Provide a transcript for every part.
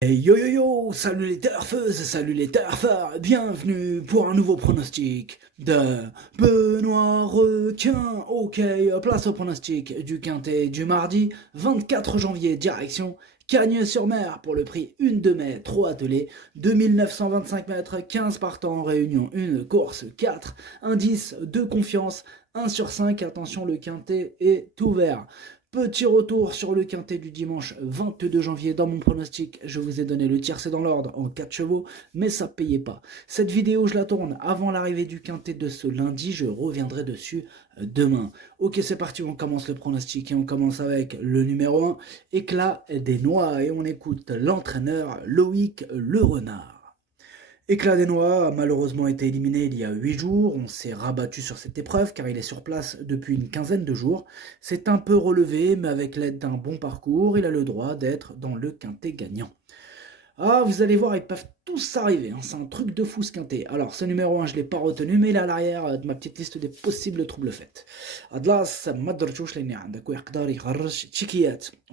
Hey yo yo yo, salut les turfeuses, salut les turfeurs, bienvenue pour un nouveau pronostic de Benoît Requin. Ok, place au pronostic du quintet du mardi 24 janvier, direction Cagnes-sur-Mer pour le prix 1 de mai, 3 attelés, 2925 mètres, 15 partants en réunion, une course, 4 indices de confiance, 1 sur 5, attention le quintet est ouvert. Petit retour sur le quintet du dimanche 22 janvier. Dans mon pronostic, je vous ai donné le tiercé dans l'ordre en 4 chevaux, mais ça payait pas. Cette vidéo, je la tourne avant l'arrivée du quintet de ce lundi. Je reviendrai dessus demain. Ok, c'est parti, on commence le pronostic et on commence avec le numéro 1, Éclat des Noix. Et on écoute l'entraîneur Loïc Le Renard. Éclat des Noix a malheureusement été éliminé il y a 8 jours, on s'est rabattu sur cette épreuve car il est sur place depuis une quinzaine de jours. C'est un peu relevé, mais avec l'aide d'un bon parcours, il a le droit d'être dans le quintet gagnant. Ah, vous allez voir, ils peuvent tous arriver, hein, c'est un truc de fou ce quintet. Alors, ce numéro 1, je ne l'ai pas retenu, mais il est à l'arrière de ma petite liste des possibles troubles faits. Adlas, Madrchouch,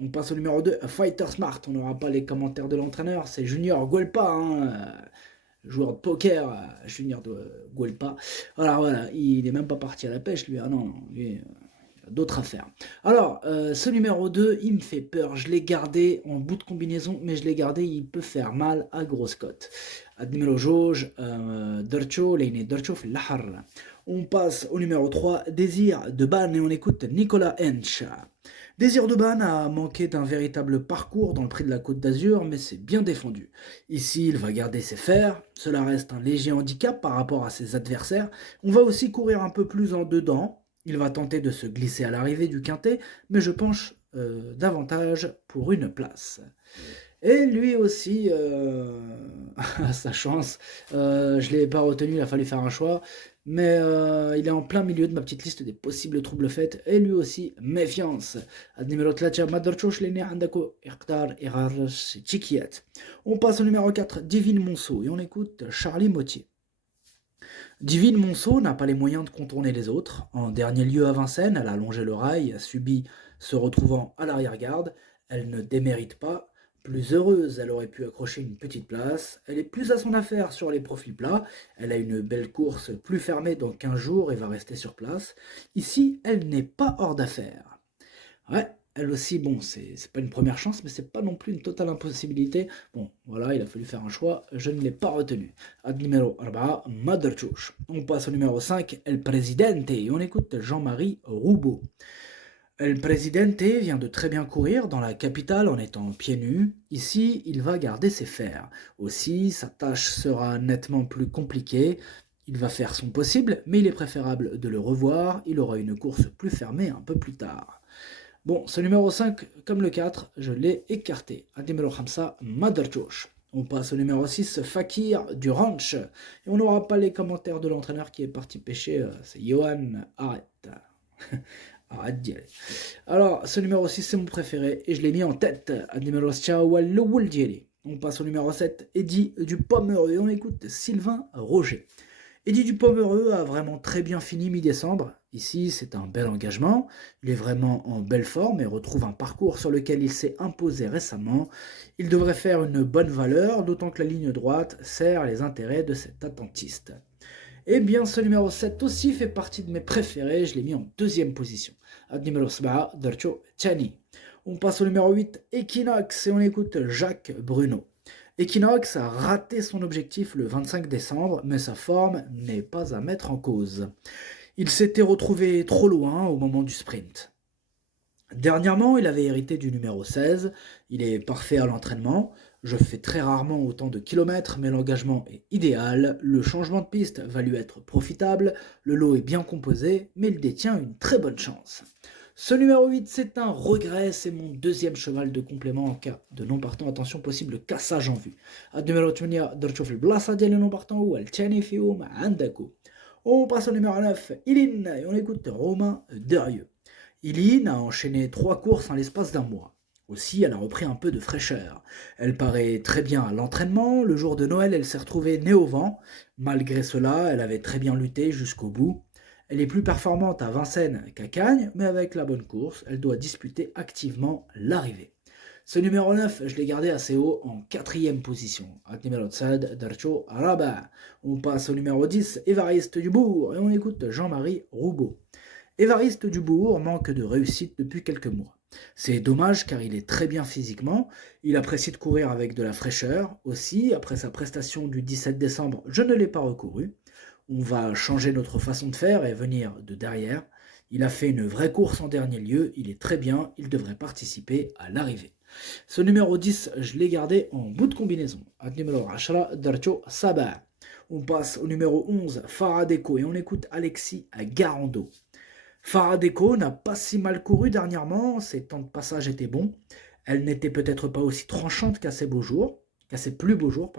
on passe au numéro 2, Fighter Smart. On n'aura pas les commentaires de l'entraîneur, c'est Junior Guelpa, hein, joueur de poker, Junior de Guelpa. Alors voilà, il n'est même pas parti à la pêche, lui. Ah non, lui, il a d'autres affaires. Alors, ce numéro 2, il me fait peur. Je l'ai gardé en bout de combinaison, mais je l'ai gardé, il peut faire mal à grosse cote. Numéro jauge, Dercho, Leine Dercho, Lahar. On passe au numéro 3, Désir de Ban, et on écoute Nicolas Hench. Désir de Ban a manqué d'un véritable parcours dans le prix de la Côte d'Azur, mais c'est bien défendu. Ici, il va garder ses fers, cela reste un léger handicap par rapport à ses adversaires. On va aussi courir un peu plus en dedans, il va tenter de se glisser à l'arrivée du quintet, mais je penche davantage pour une place. Et lui aussi a sa chance. Je ne l'ai pas retenu, il a fallu faire un choix. Mais il est en plein milieu de ma petite liste des possibles troubles faits. Et lui aussi, méfiance. On passe au numéro 4, Divine Monceau. Et on écoute Charlie Mottier. Divine Monceau n'a pas les moyens de contourner les autres. En dernier lieu à Vincennes, elle a longé le rail, a subi se retrouvant à l'arrière-garde. Elle ne démérite pas. Plus heureuse, elle aurait pu accrocher une petite place. Elle est plus à son affaire sur les profils plats. Elle a une belle course plus fermée dans 15 jours et va rester sur place. Ici, elle n'est pas hors d'affaire. Ouais, elle aussi, bon, c'est pas une première chance, mais c'est pas non plus une totale impossibilité. Bon, voilà, il a fallu faire un choix, je ne l'ai pas retenu. Ad numéro 4, Mother Chouch. On passe au numéro 5, El Presidente, et on écoute Jean-Marie Roubaud. El Presidente vient de très bien courir dans la capitale en étant pieds nus. Ici, il va garder ses fers. Aussi, sa tâche sera nettement plus compliquée. Il va faire son possible, mais il est préférable de le revoir. Il aura une course plus fermée un peu plus tard. Bon, ce numéro 5, comme le 4, je l'ai écarté. Numéro 5, Mother Josh. On passe au numéro 6, Fakir du Ranch. Et on n'aura pas les commentaires de l'entraîneur qui est parti pêcher, c'est Johan, arrête. Arrête d'y aller. Alors, ce numéro 6, c'est mon préféré et je l'ai mis en tête. Numéro 7, on passe au numéro 7, Eddie du Pomereux. Et on écoute Sylvain Roger. Eddie Dupomereux a vraiment très bien fini mi-décembre. Ici, c'est un bel engagement. Il est vraiment en belle forme et retrouve un parcours sur lequel il s'est imposé récemment. Il devrait faire une bonne valeur, d'autant que la ligne droite sert les intérêts de cet attentiste. Eh bien, ce numéro 7 aussi fait partie de mes préférés. Je l'ai mis en deuxième position. Numéro 7, Dercho Chani. On passe au numéro 8, Equinox, et on écoute Jacques Bruno. Equinox a raté son objectif le 25 décembre, mais sa forme n'est pas à mettre en cause. Il s'était retrouvé trop loin au moment du sprint. Dernièrement, il avait hérité du numéro 16, il est parfait à l'entraînement, je fais très rarement autant de kilomètres, mais l'engagement est idéal, le changement de piste va lui être profitable, le lot est bien composé, mais il détient une très bonne chance. Ce numéro 8, c'est un regret, c'est mon deuxième cheval de complément en cas de non partant. Attention, possible cassage en vue. Numéro 8, درتشوف البلاصة ديال le non partant والثاني فيهم عندكم. On passe au numéro 9, Iline, et on écoute Romain Derieux. Iline a enchaîné 3 courses en l'espace d'un mois. Aussi, elle a repris un peu de fraîcheur. Elle paraît très bien à l'entraînement. Le jour de Noël, elle s'est retrouvée nez au vent. Malgré cela, elle avait très bien lutté jusqu'au bout. Elle est plus performante à Vincennes qu'à Cagnes, mais avec la bonne course, elle doit disputer activement l'arrivée. Ce numéro 9, je l'ai gardé assez haut en 4e position. Numéro 7, Darcho Araba. On passe au numéro 10, Évariste Dubourg, et on écoute Jean-Marie Roubaud. Évariste Dubourg manque de réussite depuis quelques mois. C'est dommage car il est très bien physiquement, il apprécie de courir avec de la fraîcheur. Aussi, après sa prestation du 17 décembre, je ne l'ai pas recouru. On va changer notre façon de faire et venir de derrière. Il a fait une vraie course en dernier lieu, il est très bien, il devrait participer à l'arrivée. Ce numéro 10, je l'ai gardé en bout de combinaison. Numéro 10, Darcho Sabah. On passe au numéro 11, Faradeco, et on écoute Alexis à Garando. Faradeco n'a pas si mal couru dernièrement, ses temps de passage étaient bons. Elle n'était peut-être pas aussi tranchante qu'à ses plus beaux jours.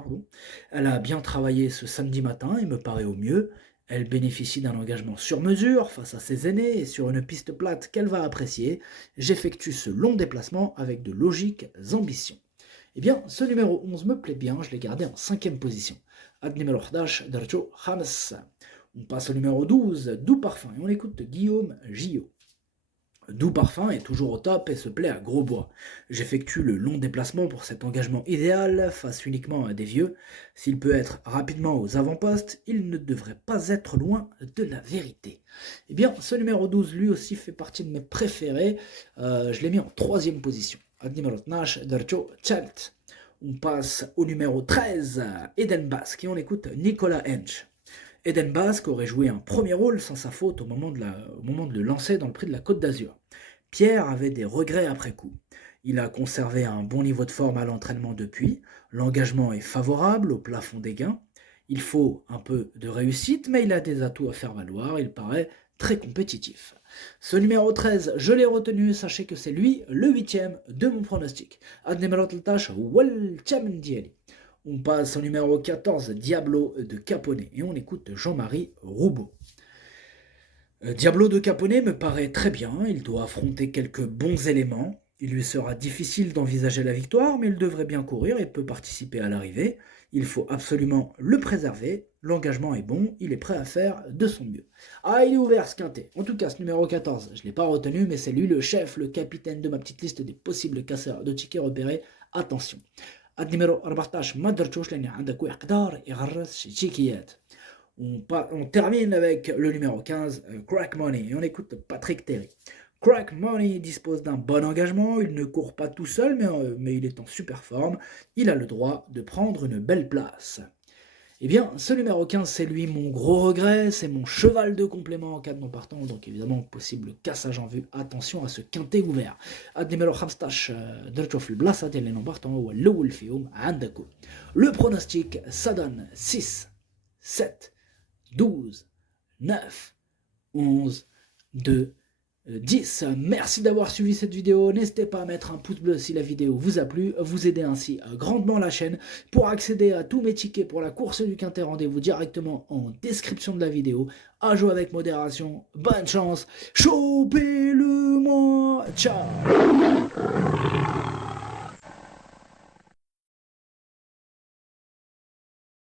Elle a bien travaillé ce samedi matin, il me paraît au mieux. Elle bénéficie d'un engagement sur mesure face à ses aînés et sur une piste plate qu'elle va apprécier. J'effectue ce long déplacement avec de logiques ambitions. Eh bien, ce numéro 11 me plaît bien, je l'ai gardé en 5e position. Numéro 11, Darjo Khams. On passe au numéro 12, Doux Parfum, et on écoute Guillaume Gillot. Doux Parfum est toujours au top et se plaît à gros bois. J'effectue le long déplacement pour cet engagement idéal, face uniquement à des vieux. S'il peut être rapidement aux avant-postes, il ne devrait pas être loin de la vérité. Eh bien, ce numéro 12, lui aussi, fait partie de mes préférés. Je l'ai mis en 3e position. Numéro 12, Darjo Chalt. On passe au numéro 13, Eden Basque, et on écoute Nicolas Hench. Eden Basque aurait joué un premier rôle sans sa faute au moment de le lancer dans le prix de la Côte d'Azur. Pierre avait des regrets après coup. Il a conservé un bon niveau de forme à l'entraînement depuis. L'engagement est favorable au plafond des gains. Il faut un peu de réussite, mais il a des atouts à faire valoir. Il paraît très compétitif. Ce numéro 13, je l'ai retenu. Sachez que c'est lui, le 8e de mon pronostic. On passe au numéro 14, Diablo de Caponnet, et on écoute Jean-Marie Roubaud. Diablo de Caponnet me paraît très bien, il doit affronter quelques bons éléments. Il lui sera difficile d'envisager la victoire, mais il devrait bien courir et peut participer à l'arrivée. Il faut absolument le préserver, l'engagement est bon, il est prêt à faire de son mieux. Il est ouvert ce quintet. En tout cas, ce numéro 14, je ne l'ai pas retenu, mais c'est lui le chef, le capitaine de ma petite liste des possibles casseurs de tickets repérés. Attention. النمرو 14 ما درتوش لان عندك يقدر يغرس شي تشيكيات. On termine avec le numéro 15, Crack Money, et on écoute Patrick Terry. Crack Money dispose d'un bon engagement, il ne court pas tout seul, mais il est en super forme, il a le droit de prendre une belle place. Eh bien, ce numéro 15, c'est lui mon gros regret, c'est mon cheval de complément en cas de non partant, donc évidemment, possible cassage en vue, attention à ce quintet ouvert. Numéro 15, درتو في البلاصة ديال لي نون بارتون هو الأول فيهم عندكم. Le pronostic, ça donne 6, 7, 12, 9, 11, 2, 10. Merci d'avoir suivi cette vidéo. N'hésitez pas à mettre un pouce bleu si la vidéo vous a plu. Vous aidez ainsi grandement la chaîne. Pour accéder à tous mes tickets pour la course du quintet, rendez-vous directement en description de la vidéo. À jouer avec modération. Bonne chance. Chopez-le-moi. Ciao.